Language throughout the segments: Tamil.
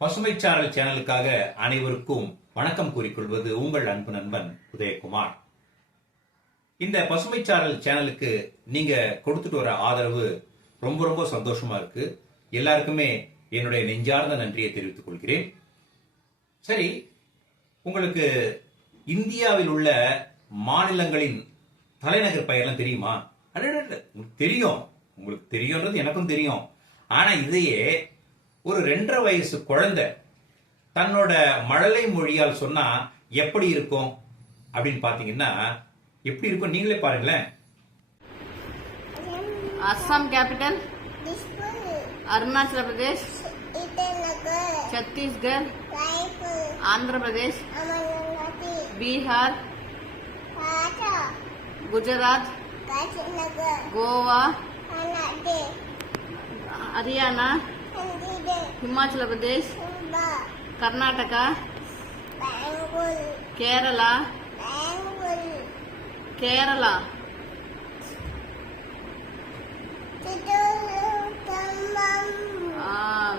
பசுமைச்சாரல் சேனலுக்காக அனைவருக்கும் வணக்கம் கூறிக்கொள்வது உங்கள் அன்பு நண்பன் உதயகுமார். இந்த பசுமைச்சாரல் சேனலுக்கு நீங்க கொடுத்துட்டு வர ஆதரவு ரொம்ப ரொம்ப சந்தோஷமா இருக்கு. எல்லாருக்குமே என்னுடைய நெஞ்சார்ந்த நன்றியை தெரிவித்துக் கொள்கிறேன். சரி, உங்களுக்கு இந்தியாவில் உள்ள மாநிலங்களின் தலைநகர் பெயர்லாம் தெரியுமா? தெரியும், உங்களுக்கு தெரியும்ன்றது எனக்கும் தெரியும். ஆனா இதையே ஒரு 2.5 வயசு குழந்தை தன்னோட மழலை மொழியால் சொன்னா எப்படி இருக்கும் அப்படின்னு பாத்தீங்கன்னா, எப்படி இருக்கும் நீங்களே பாருங்களேன். Assam capital, Arunachal Pradesh, Chhattisgarh, Andhra Pradesh, Bihar, Gujarat, Goa, Haryana, Himachal Pradesh, Karnataka, Kerala,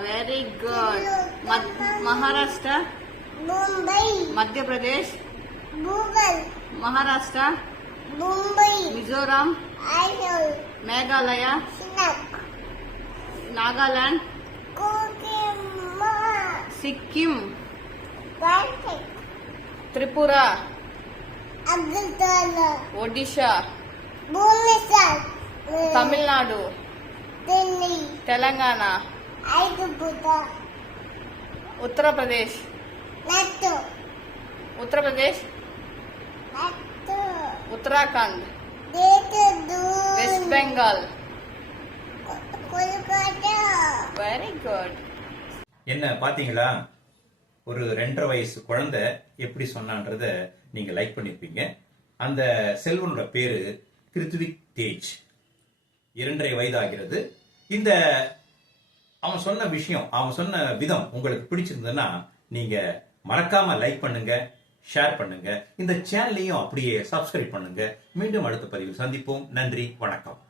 very good. Maharashtra, Mumbai, Madhya Pradesh, Google, Maharashtra, Mumbai, Mizoram, Aizawl, Meghalaya, Nagaland, Sikkim, Tripura, Odisha, Tamil Nadu, Delhi, Telangana, Uttar Pradesh, Uttarakhand, west Bengal. Very good. என்ன பாத்தீங்களா? ஒரு 2.5 வயசு குழந்தை எப்படி சொன்னான்றத நீங்க லைக் பண்ணிருப்பீங்க. அந்த செல்வனோட பேரு கிருத்விக் தேஜ். 2.5 வயது ஆகிறது. இந்த அவன் சொன்ன விஷயம், அவன் சொன்ன விதம் உங்களுக்கு பிடிச்சிருந்ததுன்னா நீங்க மறக்காம லைக் பண்ணுங்க, ஷேர் பண்ணுங்க. இந்த சேனலையும் அப்படியே சப்ஸ்கிரைப் பண்ணுங்க. மீண்டும் அடுத்த பதிவில் சந்திப்போம். நன்றி, வணக்கம்.